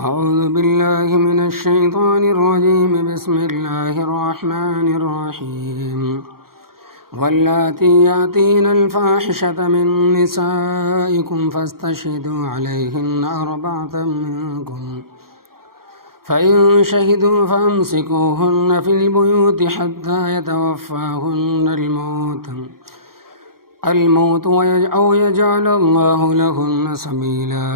أعوذ بالله من الشيطان الرجيم بسم الله الرحمن الرحيم واللاتي يأتين الفاحشة من نسائكم فاستشهدوا عليهن أربعة منكم فإن شهدوا فأمسكوهن في البيوت حتى يتوفاهن الموت أو يجعل الله لهن سبيلا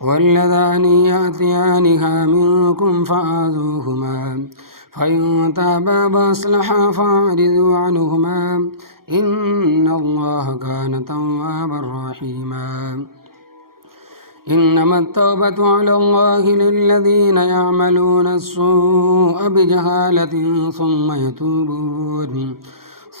واللذان يأتيانها منكم فآذوهما فإن تابا وأصلحا فأعرضوا عنهما إن الله كان توابا رحيما إنما التوبة على الله للذين يعملون السوء بجهالة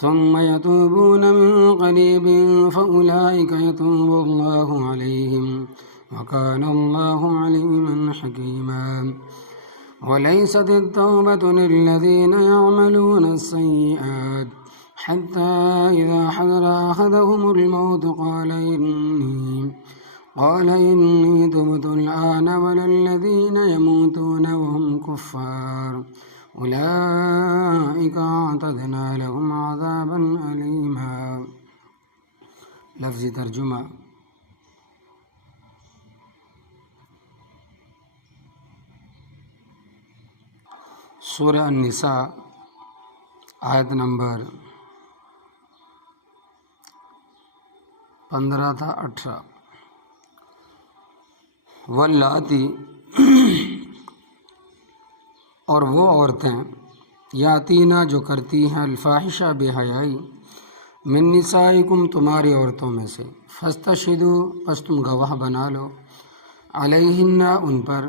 ثم يتوبون من قريب فأولئك يتوب الله عليهم وكان الله عليما حكيما وليست التوبة للذين يعملون السيئات حتى إذا حضر أحدهم الموت قال إني تبت الآن ولا الذين يموتون وهم كفار أولئك أعتدنا لهم عذابا أليما. لفظی ترجمہ. سورہ النساء آیت نمبر 15 تا 18. واللاتی اور وہ عورتیں یاتینا جو کرتی ہیں الفاحشہ بے حیائی من نسائکم تمہاری عورتوں میں سے فاستشہدوا پس تم گواہ بنا لو علیہن ان پر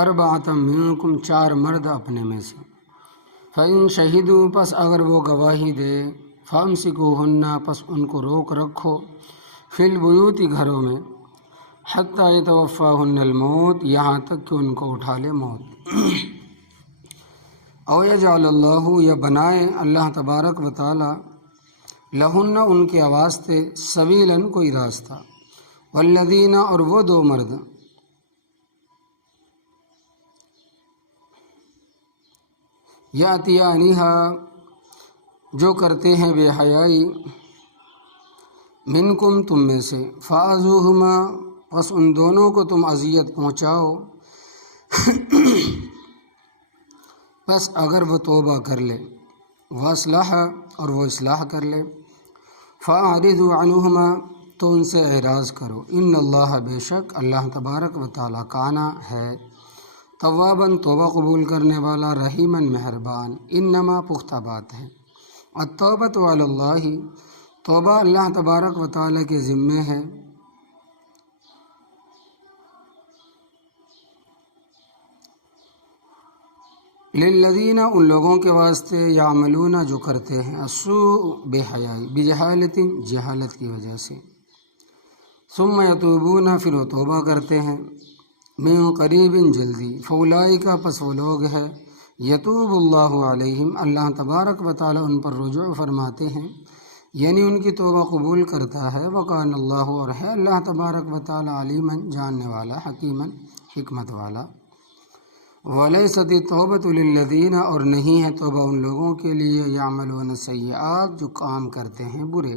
اربعۃ منکم 4 مرد اپنے میں سے فإن شہدوا پس اگر وہ گواہی دے فامسکوہن پس ان کو روک رکھو فی البیوت گھروں میں حتی یتوفاہن الموت یہاں تک کہ ان کو اٹھا لے موت او یجعل اللہ یا بنائے اللہ تبارک و تعالی لہن ان کے واسطے سبیلاً کوئی راستہ والذین اور وہ 2 مرد یاتیانہا جو کرتے ہیں بے حیائی منکم تم میں سے فآذوہما پس ان دونوں کو تم اذیت پہنچاؤ پس اگر وہ توبہ کر لے واصلح اور وہ اصلاح کر لے فاعرضوا عنہما تو ان سے اعراض کرو ان اللہ بے شک اللہ تبارک و تعالی کانا ہے تواباً توبہ قبول کرنے والا رحیماً مہربان انما پختہ بات ہے التوبۃ علی اللہ توبہ اللہ تبارک و تعالی کے ذمے ہے للذین ان لوگوں کے واسطے یعملون جو کرتے ہیں السوء بے حیائی بجہالت جہالت کی وجہ سے ثم یتوبون پھر وہ توبہ کرتے ہیں من قریب جلدی فاولئک پس وہ لوگ ہیں یتوب اللہ علیہم اللہ تبارک و تعالی ان پر رجوع فرماتے ہیں یعنی ان کی توبہ قبول کرتا ہے وکان اللہ اور ہے اللہ تبارک و تعالی علیما جاننے والا حکیما حکمت والا ولیست التوبۃ للذین اور نہیں ہے توبہ ان لوگوں کے لیے یعملون السیئات جو کام کرتے ہیں برے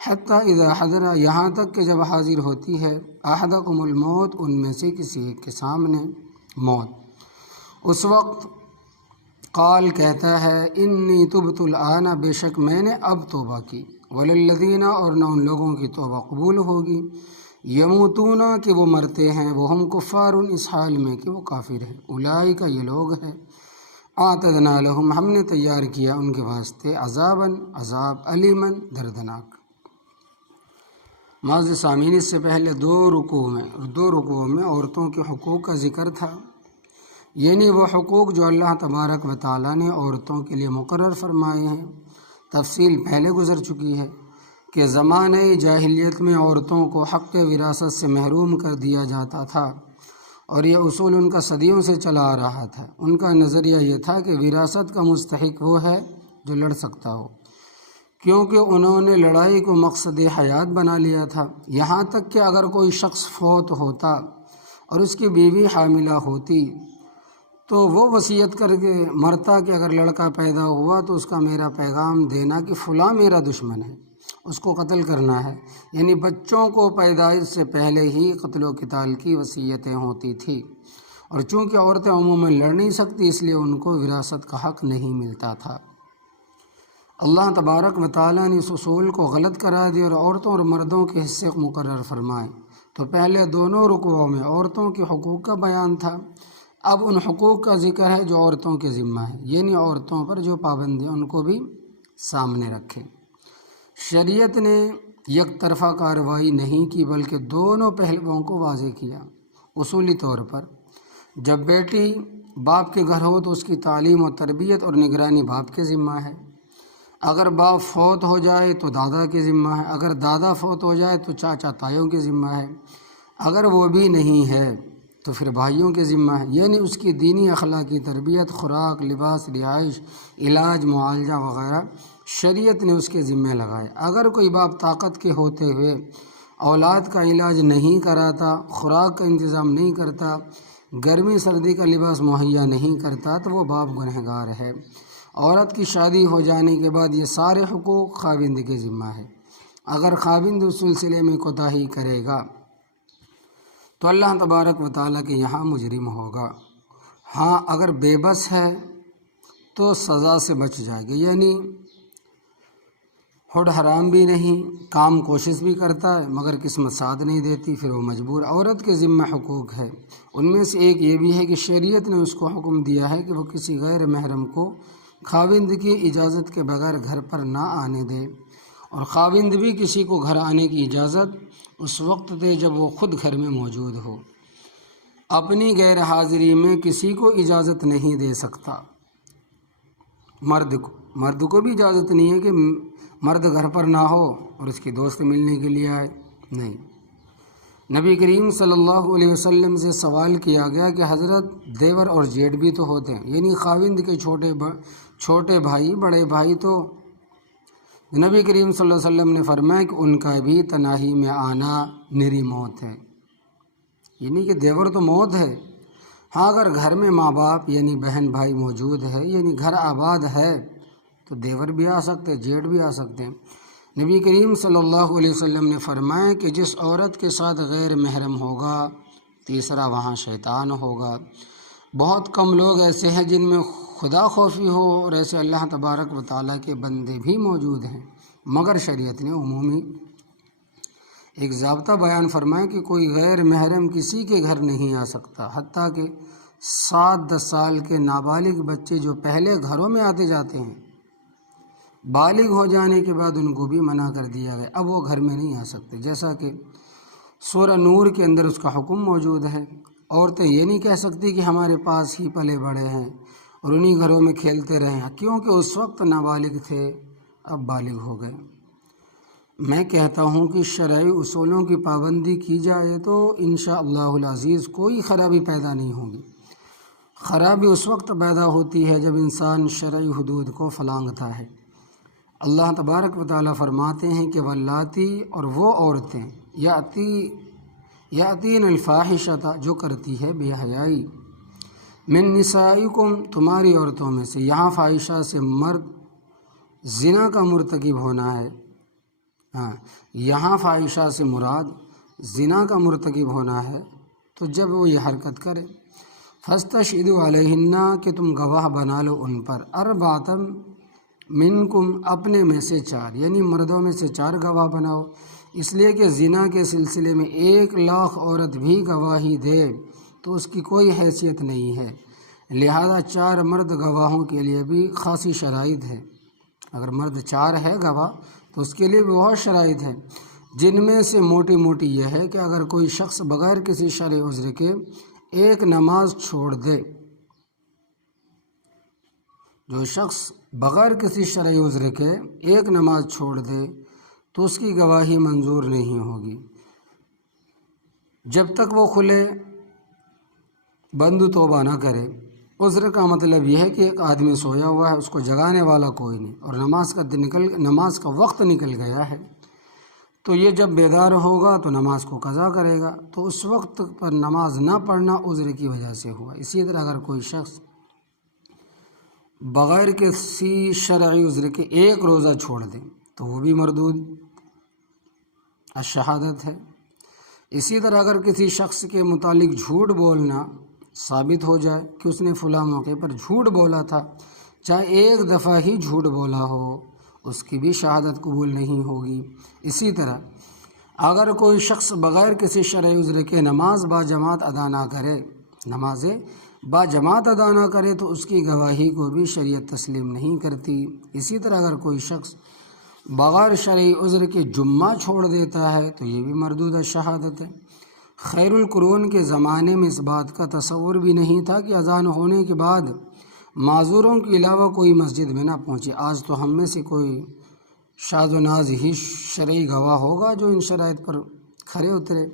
حتی اذا حضر یہاں تک کہ جب حاضر ہوتی ہے احدکم الموت ان میں سے کسی ایک کے سامنے موت اس وقت قال کہتا ہے انی تبت الآن بے شک میں نے اب توبہ کی وللذین اور نہ ان لوگوں کی توبہ قبول ہوگی یموتون کہ وہ مرتے ہیں وہ ہم کفار اس حال میں کہ وہ کافر ہیں اولئک یہ لوگ ہیں اعتدنا لہم ہم نے تیار کیا ان کے واسطے عذاباً عذاب علیماً دردناک. معزز سامعین اس سے پہلے 2 رکوعوں میں عورتوں کے حقوق کا ذکر تھا یعنی وہ حقوق جو اللہ تبارک و تعالیٰ نے عورتوں کے لیے مقرر فرمائے ہیں. تفصیل پہلے گزر چکی ہے کہ زمانہ جاہلیت میں عورتوں کو حق وراثت سے محروم کر دیا جاتا تھا اور یہ اصول ان کا صدیوں سے چلا آ رہا تھا. ان کا نظریہ یہ تھا کہ وراثت کا مستحق وہ ہے جو لڑ سکتا ہو کیونکہ انہوں نے لڑائی کو مقصد حیات بنا لیا تھا. یہاں تک کہ اگر کوئی شخص فوت ہوتا اور اس کی بیوی حاملہ ہوتی تو وہ وصیت کر کے مرتا کہ اگر لڑکا پیدا ہوا تو اس کا میرا پیغام دینا کہ فلاں میرا دشمن ہے، اس کو قتل کرنا ہے۔ یعنی بچوں کو پیدائش سے پہلے ہی قتل و قتال کی وصیتیں ہوتی تھی، اور چونکہ عورتیں عموماً لڑ نہیں سکتی اس لیے ان کو وراثت کا حق نہیں ملتا تھا۔ اللہ تبارک و تعالیٰ نے اس اصول کو غلط قرار دیا اور عورتوں اور مردوں کے حصے مقرر فرمائے۔ تو پہلے دونوں رکوعوں میں عورتوں کے حقوق کا بیان تھا، اب ان حقوق کا ذکر ہے جو عورتوں کے ذمہ ہے، یعنی عورتوں پر جو پابندیاں ان کو بھی سامنے رکھے۔ شریعت نے یک طرفہ کارروائی نہیں کی بلکہ دونوں پہلوؤں کو واضح کیا۔ اصولی طور پر جب بیٹی باپ کے گھر ہو تو اس کی تعلیم و تربیت اور نگرانی باپ کے ذمہ ہے۔ اگر باپ فوت ہو جائے تو دادا کے ذمہ ہے، اگر دادا فوت ہو جائے تو چاچا تائیوں کے ذمہ ہے، اگر وہ بھی نہیں ہے تو پھر بھائیوں کے ذمہ ہے۔ یعنی اس کی دینی اخلاقی تربیت، خوراک، لباس، رہائش، علاج، معالجہ وغیرہ شریعت نے اس کے ذمہ لگائے۔ اگر کوئی باپ طاقت کے ہوتے ہوئے اولاد کا علاج نہیں کراتا، خوراک کا انتظام نہیں کرتا، گرمی سردی کا لباس مہیا نہیں کرتا تو وہ باپ گنہگار ہے۔ عورت کی شادی ہو جانے کے بعد یہ سارے حقوق خاوند کے ذمہ ہے۔ اگر خاوند اس سلسلے میں کوتاہی کرے گا تو اللہ تبارک و تعالیٰ کے یہاں مجرم ہوگا۔ ہاں اگر بے بس ہے تو سزا سے بچ جائے گی، یعنی ہوڈ حرام بھی نہیں، کام کوشش بھی کرتا ہے مگر قسمت ساتھ نہیں دیتی، پھر وہ مجبور۔ عورت کے ذمہ حقوق ہے، ان میں سے ایک یہ بھی ہے کہ شریعت نے اس کو حکم دیا ہے کہ وہ کسی غیر محرم کو خاوند کی اجازت کے بغیر گھر پر نہ آنے دے، اور خاوند بھی کسی کو گھر آنے کی اجازت اس وقت دے جب وہ خود گھر میں موجود ہو۔ اپنی غیر حاضری میں کسی کو اجازت نہیں دے سکتا۔ مرد کو بھی اجازت نہیں ہے کہ مرد گھر پر نہ ہو اور اس کی دوست ملنے کے لیے آئے، نہیں۔ نبی کریم صلی اللہ علیہ وسلم سے سوال کیا گیا کہ حضرت دیور اور جیٹ بھی تو ہوتے ہیں، یعنی خاوند کے چھوٹے بھائی بڑے بھائی، تو نبی کریم صلی اللہ علیہ وسلم نے فرمایا کہ ان کا بھی تنہائی میں آنا نری موت ہے، یعنی کہ دیور تو موت ہے۔ ہاں اگر گھر میں ماں باپ یعنی بہن بھائی موجود ہے، یعنی گھر آباد ہے، تو دیور بھی آ سکتے، جیٹ بھی آ سکتے ہیں۔ نبی کریم صلی اللہ علیہ وسلم نے فرمایا کہ جس عورت کے ساتھ غیر محرم ہوگا، تیسرا وہاں شیطان ہوگا۔ بہت کم لوگ ایسے ہیں جن میں خدا خوفی ہو، اور ایسے اللہ تبارک و تعالیٰ کے بندے بھی موجود ہیں، مگر شریعت نے عمومی ایک ضابطہ بیان فرمایا کہ کوئی غیر محرم کسی کے گھر نہیں آ سکتا، حتیٰ کہ 7-10 سال کے نابالغ بچے جو پہلے گھروں میں آتے جاتے ہیں، بالغ ہو جانے کے بعد ان کو بھی منع کر دیا گیا، اب وہ گھر میں نہیں آ سکتے، جیسا کہ سورہ نور کے اندر اس کا حکم موجود ہے۔ عورتیں یہ نہیں کہہ سکتی کہ ہمارے پاس ہی پلے بڑے ہیں اور انہی گھروں میں کھیلتے رہے ہیں، کیونکہ اس وقت نابالغ تھے، اب بالغ ہو گئے۔ میں کہتا ہوں کہ شرعی اصولوں کی پابندی کی جائے تو انشاءاللہ العزیز کوئی خرابی پیدا نہیں ہوگی۔ خرابی اس وقت پیدا ہوتی ہے جب انسان شرعی حدود کو پھلانگتا ہے۔ اللہ تبارک و تعالیٰ فرماتے ہیں کہ واللاتی، اور وہ عورتیں یاتین الفاحشۃ، جو کرتی ہے بے حیائی، من نسائکم، تمہاری عورتوں میں سے۔ یہاں فاحشہ سے مرد زنا کا مرتکب ہونا ہے، یہاں فاحشہ سے مراد زنا کا مرتکب ہونا ہے، تو جب وہ یہ حرکت کرے فاستشہدوا علیہن، کہ تم گواہ بنا لو ان پر، اربعۃ منکم، اپنے میں سے 4، یعنی مردوں میں سے 4 گواہ بناؤ، اس لیے کہ زنا کے سلسلے میں 1,00,000 عورت بھی گواہی دے تو اس کی کوئی حیثیت نہیں ہے، لہذا 4 مرد گواہوں کے لیے بھی خاصی شرائط ہے۔ اگر مرد 4 ہے گواہ تو اس کے لیے بھی بہت شرائط ہے، جن میں سے موٹی موٹی یہ ہے کہ اگر کوئی شخص بغیر کسی شرعی عذر کے ایک نماز چھوڑ دے، جو شخص بغیر کسی شرعی عذر کے ایک نماز چھوڑ دے تو اس کی گواہی منظور نہیں ہوگی جب تک وہ کھلے بند توبہ نہ کرے۔ عذر کا مطلب یہ ہے کہ ایک آدمی سویا ہوا ہے، اس کو جگانے والا کوئی نہیں، اور نماز کا وقت نکل گیا ہے، تو یہ جب بیدار ہوگا تو نماز کو قضا کرے گا، تو اس وقت پر نماز نہ پڑھنا عذر کی وجہ سے ہوا۔ اسی طرح اگر کوئی شخص بغیر کسی شرعی عذر کے ایک روزہ چھوڑ دے تو وہ بھی مردود الشہادت ہے۔ اسی طرح اگر کسی شخص کے متعلق جھوٹ بولنا ثابت ہو جائے کہ اس نے فلاں موقع پر جھوٹ بولا تھا، چاہے ایک دفعہ ہی جھوٹ بولا ہو، اس کی بھی شہادت قبول نہیں ہوگی۔ اسی طرح اگر کوئی شخص بغیر کسی شرعی عذر کے نماز باجماعت ادا نہ کرے تو اس کی گواہی کو بھی شریعت تسلیم نہیں کرتی۔ اسی طرح اگر کوئی شخص بغیر شرعی عذر کے جمعہ چھوڑ دیتا ہے تو یہ بھی مردود شہادت ہے۔ خیر القرون کے زمانے میں اس بات کا تصور بھی نہیں تھا کہ اذان ہونے کے بعد معذوروں کے علاوہ کوئی مسجد میں نہ پہنچے۔ آج تو ہم میں سے کوئی شاذ و ناز ہی شرعی گواہ ہوگا جو ان شرائط پر کھرے اترے۔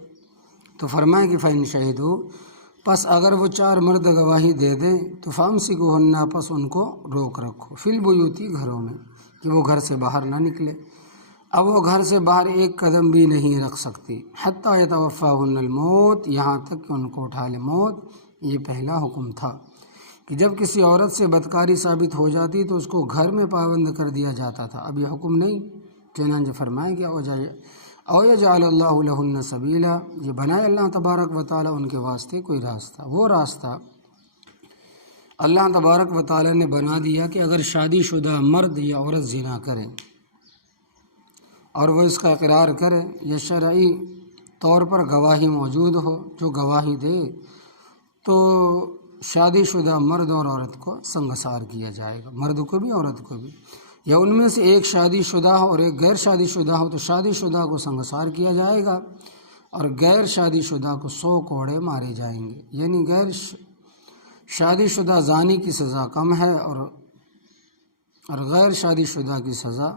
تو فرمائے کہ فَإِن شَهِدُوا، پس اگر وہ 4 مرد گواہی دے دیں تو فَأَمْسِكُوهُنَّ، پس ان کو روک رکھو، فِي الْبُيُوتِ، گھروں میں، کہ وہ گھر سے باہر نہ نکلے۔ اب وہ گھر سے باہر ایک قدم بھی نہیں رکھ سکتی، حتیٰ يَتَوَفَّاهُنَّ الْمَوْتُ، یہاں تک کہ ان کو اٹھا لے موت۔ یہ پہلا حکم تھا کہ جب کسی عورت سے بدکاری ثابت ہو جاتی تو اس کو گھر میں پابند کر دیا جاتا تھا، اب یہ حکم نہیں۔ چنانچہ فرمائے کہ او یجعل اللہ لہن سبیلا، یہ بنائے اللہ تبارک و تعالیٰ ان کے واسطے کوئی راستہ، وہ راستہ اللہ تبارک و تعالیٰ نے بنا دیا کہ اگر شادی شدہ مرد یا عورت زنا کرے اور وہ اس کا اقرار کرے یا شرعی طور پر گواہی موجود ہو، جو گواہی دے تو شادی شدہ مرد اور عورت کو سنگسار کیا جائے گا، مرد کو بھی عورت کو بھی، یا ان میں سے ایک شادی شدہ ہو اور ایک غیر شادی شدہ ہو تو شادی شدہ کو سنگسار کیا جائے گا اور غیر شادی شدہ کو 100 کوڑے مارے جائیں گے۔ یعنی غیر شادی شدہ زانی کی سزا کم ہے اور غیر شادی شدہ کی سزا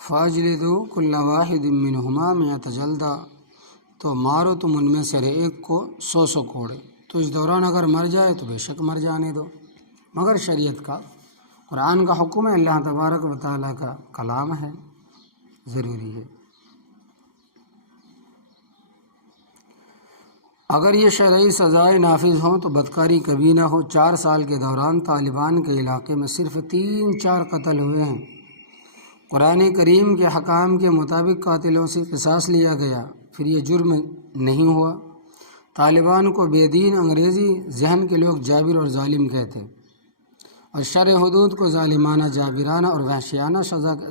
فاجلدوا کل واحد منہما 100 جلدہ، تو مارو تم ان میں سے ایک کو 100 کوڑے۔ تو اس دوران اگر مر جائے تو بے شک مر جانے دو، مگر شریعت کا قرآن کا حکم ہے، اللہ تبارک و تعالیٰ کا کلام ہے، ضروری ہے۔ اگر یہ شرعی سزائیں نافذ ہوں تو بدکاری کبھی نہ ہو۔ 4 سال کے دوران طالبان کے علاقے میں صرف 3-4 قتل ہوئے ہیں۔ قرآن کریم کے حکام کے مطابق قاتلوں سے قصاص لیا گیا، پھر یہ جرم نہیں ہوا۔ طالبان کو بے دین انگریزی ذہن کے لوگ جابر اور ظالم کہتے، اور شرع حدود کو ظالمانہ، جابرانہ اور وحشیانہ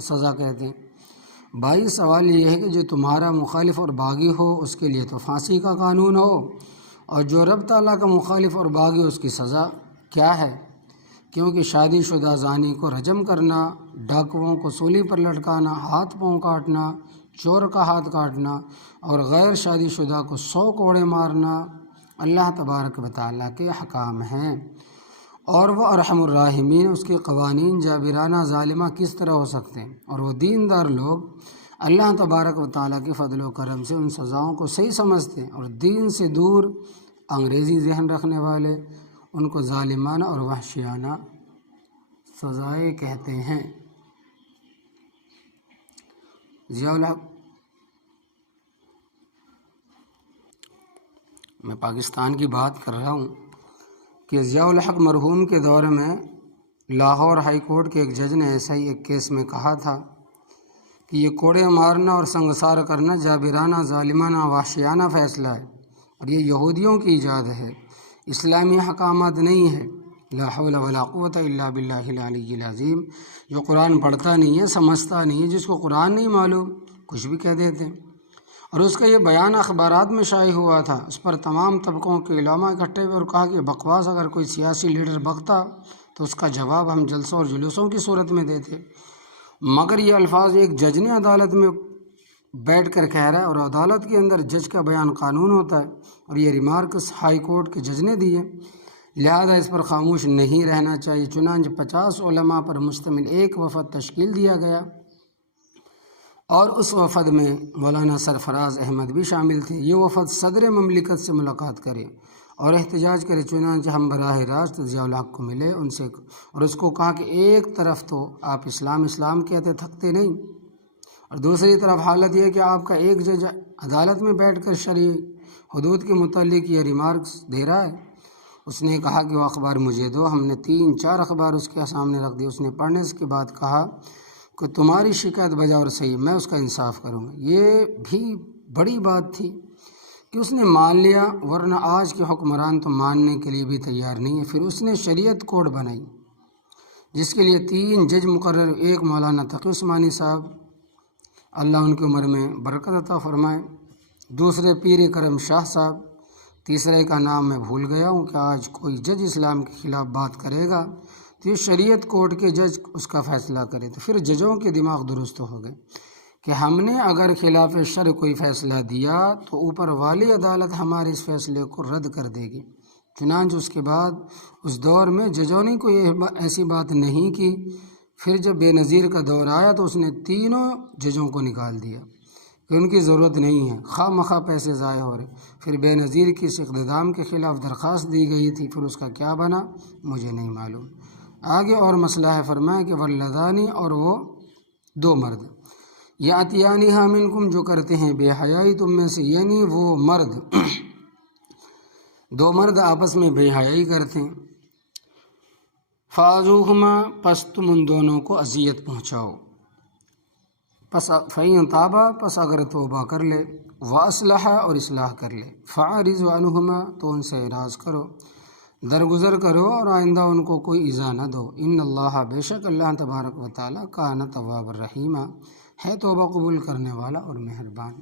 سزا کہتے ہیں۔ بھائی سوال یہ ہے کہ جو تمہارا مخالف اور باغی ہو اس کے لیے تو پھانسی کا قانون ہو، اور جو رب تعالیٰ کا مخالف اور باغی اس کی سزا کیا ہے؟ کیونکہ شادی شدہ زانی کو رجم کرنا، ڈاکوؤں کو سولی پر لٹکانا، ہاتھ پاؤں کاٹنا، چور کا ہاتھ کاٹنا اور غیر شادی شدہ کو 100 کوڑے مارنا اللہ تبارک و تعالیٰ کے حکام ہیں، اور وہ ارحم الراحمین، اس کے قوانین جابرانہ ظالمہ کس طرح ہو سکتے ہیں؟ اور وہ دیندار لوگ اللہ تبارک و تعالیٰ کے فضل و کرم سے ان سزاؤں کو صحیح سمجھتے ہیں، اور دین سے دور انگریزی ذہن رکھنے والے ان کو ظالمانہ اور وحشیانہ سزائیں کہتے ہیں۔ ضیاء الحق، میں پاکستان کی بات کر رہا ہوں کہ ضیاء الحق مرحوم کے دور میں لاہور ہائی کورٹ کے ایک جج نے ایسا ہی ایک کیس میں کہا تھا کہ یہ کوڑے مارنا اور سنگسار کرنا جابرانہ، ظالمانہ، وحشیانہ فیصلہ ہے، اور یہ یہودیوں کی ایجاد ہے، اسلامی حکامات نہیں ہے۔ لا حول ولا قوت الا باللہ العلی العظیم۔ جو قرآن پڑھتا نہیں ہے، سمجھتا نہیں ہے، جس کو قرآن نہیں معلوم کچھ بھی کہہ دیتے ہیں، اور اس کا یہ بیان اخبارات میں شائع ہوا تھا۔ اس پر تمام طبقوں کے علماء اکٹھے ہوئے اور کہا کہ بکواس، اگر کوئی سیاسی لیڈر بکتا تو اس کا جواب ہم جلسوں اور جلوسوں کی صورت میں دیتے، مگر یہ الفاظ ایک جج نے عدالت میں بیٹھ کر کہہ رہا ہے، اور عدالت کے اندر جج کا بیان قانون ہوتا ہے، اور یہ ریمارکس ہائی کورٹ کے جج نے دیے، لہذا اس پر خاموش نہیں رہنا چاہیے۔ چنانچہ 50 علماء پر مشتمل ایک وفد تشکیل دیا گیا، اور اس وفد میں مولانا سرفراز احمد بھی شامل تھے۔ یہ وفد صدر مملکت سے ملاقات کرے اور احتجاج کرے۔ چنانچہ ہم براہ راست ضیاء الحق کو ملے ان سے، اور اس کو کہا کہ ایک طرف تو آپ اسلام کہتے تھکتے نہیں، اور دوسری طرف حالت یہ ہے کہ آپ کا ایک جج عدالت میں بیٹھ کر شرعی حدود کے متعلق یہ ریمارکس دے رہا ہے، اس نے کہا کہ وہ اخبار مجھے دو، ہم نے 3-4 اخبار اس کے سامنے رکھ دیے، اس نے پڑھنے کے بعد کہا کہ تمہاری شکایت بجا اور صحیح، میں اس کا انصاف کروں گا۔ یہ بھی بڑی بات تھی کہ اس نے مان لیا، ورنہ آج کے حکمران تو ماننے کے لیے بھی تیار نہیں ہے۔ پھر اس نے شریعت کوڈ بنائی جس کے لیے 3 جج مقرر، ایک مولانا تقی عثمانی صاحب، اللہ ان کی عمر میں برکت عطا فرمائے، دوسرے پیر کرم شاہ صاحب، تیسرے کا نام میں بھول گیا ہوں کہ آج کوئی جج اسلام کے خلاف بات کرے گا تو یہ شریعت کورٹ کے جج اس کا فیصلہ کرے۔ تو پھر ججوں کے دماغ درست ہو گئے کہ ہم نے اگر خلاف شرع کوئی فیصلہ دیا تو اوپر والی عدالت ہمارے اس فیصلے کو رد کر دے گی۔ چنانچہ اس کے بعد اس دور میں ججوں نے کوئی ایسی بات نہیں کی۔ پھر جب بے نظیر کا دور آیا تو اس نے 3 ججوں کو نکال دیا کہ ان کی ضرورت نہیں ہے، خواہ مخواہ پیسے ضائع ہو رہے۔ پھر بے نظیر کی اس اقتدام کے خلاف درخواست دی گئی تھی، پھر اس کا کیا بنا مجھے نہیں معلوم۔ آگے اور مسئلہ ہے، فرمایا کہ واللذانی، اور وہ 2 مرد، یاتیانہا منکم، جو کرتے ہیں بے حیائی تم میں سے، یعنی وہ مرد 2 مرد آپس میں بے حیائی کرتے ہیں، فآذوہما، پس تم ان دونوں کو اذیت پہنچاؤ، پس فإن تابا، پس اگر توبہ کر لے، وأصلحا، اور اصلاح کر لے، فأعرضوا عنہما، تو ان سے اعراض کرو، درگزر کرو اور آئندہ ان کو کوئی ایذا نہ دو۔ ان اللہ، بے شک اللہ تبارک و تعالیٰ، کان تواب الرحیم، ہے توبہ قبول کرنے والا اور مہربان۔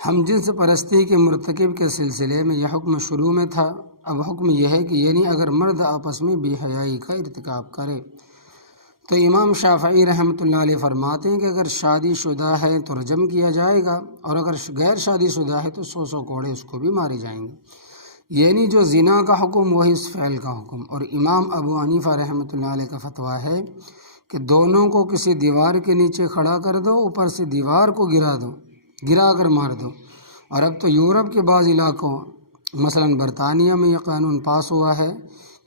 ہم جنس پرستی کے مرتکب کے سلسلے میں یہ حکم شروع میں تھا، اب حکم یہ ہے کہ یعنی اگر مرد آپس میں بے حیائی کا ارتکاب کرے تو امام شافعی رحمۃ اللہ علیہ فرماتے ہیں کہ اگر شادی شدہ ہے تو رجم کیا جائے گا، اور اگر غیر شادی شدہ ہے تو 100 کوڑے اس کو بھی مارے جائیں گے۔ یعنی جو زنا کا حکم وہی اس فعل کا حکم۔ اور امام ابو حنیفہ رحمۃ اللہ علیہ کا فتویٰ ہے کہ دونوں کو کسی دیوار کے نیچے کھڑا کر دو، اوپر سے دیوار کو گرا کر مار دو۔ اور اب تو یورپ کے بعض علاقوں مثلا برطانیہ میں یہ قانون پاس ہوا ہے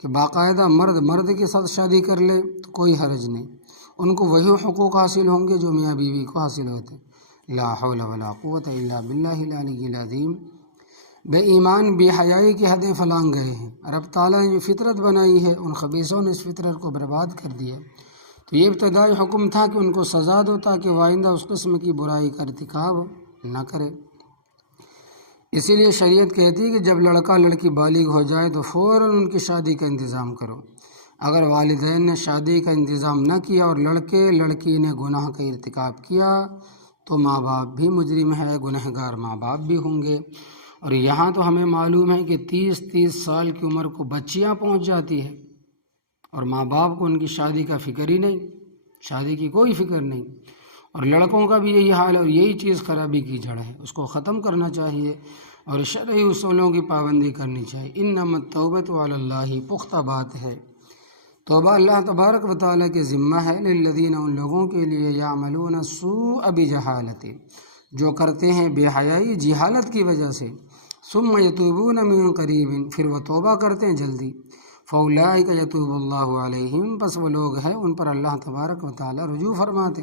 کہ باقاعدہ مرد کے ساتھ شادی کر لے تو کوئی حرج نہیں، ان کو وہی حقوق حاصل ہوں گے جو میاں بیوی کو حاصل ہوتے۔ لا حول ولا قوت الا باللہ العلی العظیم۔ بے ایمان بے حیائی کی حدیں پھلانگ گئے ہیں، رب تعالیٰ نے جو فطرت بنائی ہے ان خبیثوں نے اس فطرت کو برباد کر دیا۔ تو یہ ابتدائی حکم تھا کہ ان کو سزا دو تاکہ وہ آئندہ اس قسم کی برائی کا ارتکاب نہ کرے۔ اسی لیے شریعت کہتی ہے کہ جب لڑکا لڑکی بالغ ہو جائے تو فوراً ان کی شادی کا انتظام کرو۔ اگر والدین نے شادی کا انتظام نہ کیا اور لڑکی نے گناہ کا ارتکاب کیا تو ماں باپ بھی مجرم ہے، گنہگار ماں باپ بھی ہوں گے۔ اور یہاں تو ہمیں معلوم ہے کہ 30 سال کی عمر کو بچیاں پہنچ جاتی ہے اور ماں باپ کو ان کی شادی کا فکر ہی نہیں، شادی کی کوئی فکر نہیں۔ اور لڑکوں کا بھی یہی حال ہے، اور یہی چیز خرابی کی جڑ ہے، اس کو ختم کرنا چاہیے اور شرعی اصولوں کی پابندی کرنی چاہیے۔ انما التوبۃ علی اللہ، پختہ بات ہے، توبہ اللہ تبارک و تعالیٰ کے ذمہ ہے، للذین، ان لوگوں کے لیے، یعملون السوء بجہالۃ، جو کرتے ہیں بے حیائی جہالت کی وجہ سے، ثم یتوبون من قریب، پھر وہ توبہ کرتے ہیں جلدی، فاولئک یتوب اللہ علیہم، پس وہ لوگ ہیں ان پر اللہ تبارک و تعالیٰ رجوع فرماتے،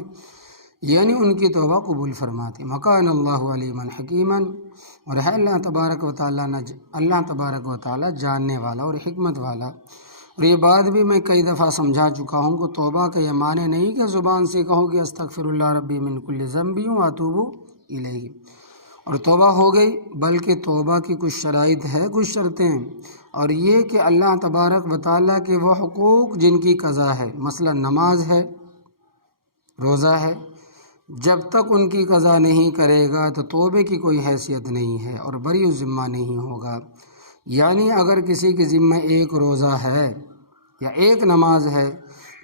یعنی ان کی توبہ قبول فرماتے۔ مکان اللہ علیما حکیما، اور ہے اللہ تبارک و تعالیٰ جاننے والا اور حکمت والا۔ اور یہ بات بھی میں کئی دفعہ سمجھا چکا ہوں کہ توبہ کا یہ معنی نہیں کہ زبان سے کہو کہ استغفر اللہ ربی من کل ذنب واتوب الیہ اور توبہ ہو گئی، بلکہ توبہ کی کچھ شرائط ہے، کچھ شرطیں، اور یہ کہ اللہ تبارک و تعالیٰ کے وہ حقوق جن کی قضا ہے، مثلا نماز ہے، روزہ ہے، جب تک ان کی قضا نہیں کرے گا تو توبے کی کوئی حیثیت نہیں ہے اور بری ذمہ نہیں ہوگا۔ یعنی اگر کسی کے ذمہ ایک روزہ ہے یا ایک نماز ہے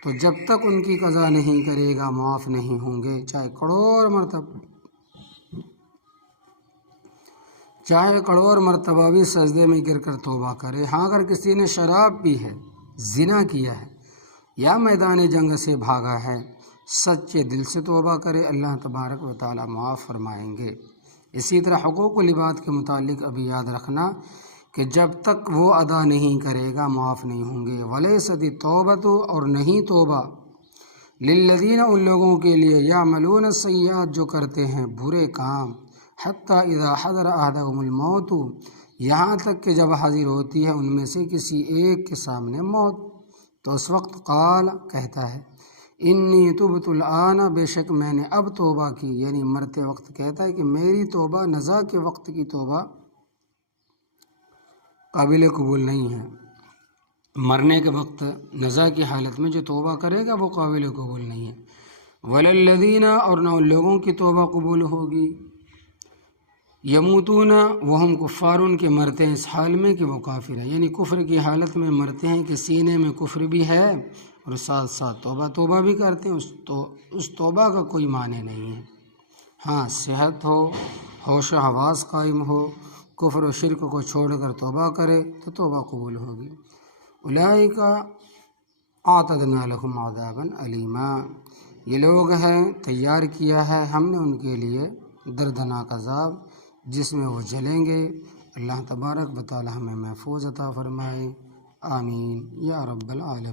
تو جب تک ان کی قضا نہیں کرے گا معاف نہیں ہوں گے، چاہے کروڑ مرتبہ بھی سجدے میں گر کر توبہ کرے۔ ہاں اگر کسی نے شراب پی ہے، زنا کیا ہے یا میدان جنگ سے بھاگا ہے، سچے دل سے توبہ کرے، اللہ تبارک و تعالیٰ معاف فرمائیں گے۔ اسی طرح حقوق العباد کے متعلق ابھی یاد رکھنا کہ جب تک وہ ادا نہیں کرے گا معاف نہیں ہوں گے۔ ولیست التوبۃ، اور نہیں توبہ، للذین ان لوگوں کے لیے یعملون السیئات جو کرتے ہیں برے کام، حتی اذا حضر احدهم الموت یہاں تک کہ جب حاضر ہوتی ہے ان میں سے کسی ایک کے سامنے موت، تو اس وقت قال کہتا ہے انی تبت الآن، بے شک میں نے اب توبہ کی، یعنی مرتے وقت کہتا ہے کہ میری توبہ نزا کے وقت کی توبہ قابل قبول نہیں ہے، مرنے کے وقت نزا کی حالت میں جو توبہ کرے گا وہ قابل قبول نہیں ہے۔ وللذین، اور نہ ان لوگوں کی توبہ قبول ہوگی، یموتون وہم کفارن کے مرتے ہیں اس حال میں کہ وہ کافر ہے، یعنی کفر کی حالت میں مرتے ہیں کہ سینے میں کفر بھی ہے اور ساتھ ساتھ توبہ بھی کرتے ہیں، اس توبہ کا کوئی معنی نہیں ہے۔ ہاں صحت ہو، ہوش و حواس قائم ہو، کفر و شرک کو چھوڑ کر توبہ کرے تو توبہ قبول ہوگی۔ اولئک اعتدنا لهم عذابا علیما، یہ لوگ ہیں تیار کیا ہے ہم نے ان کے لیے دردناک عذاب جس میں وہ جلیں گے۔ اللہ تبارک و تعالی ہمیں محفوظ عطا فرمائے، آمین یا رب العالمین۔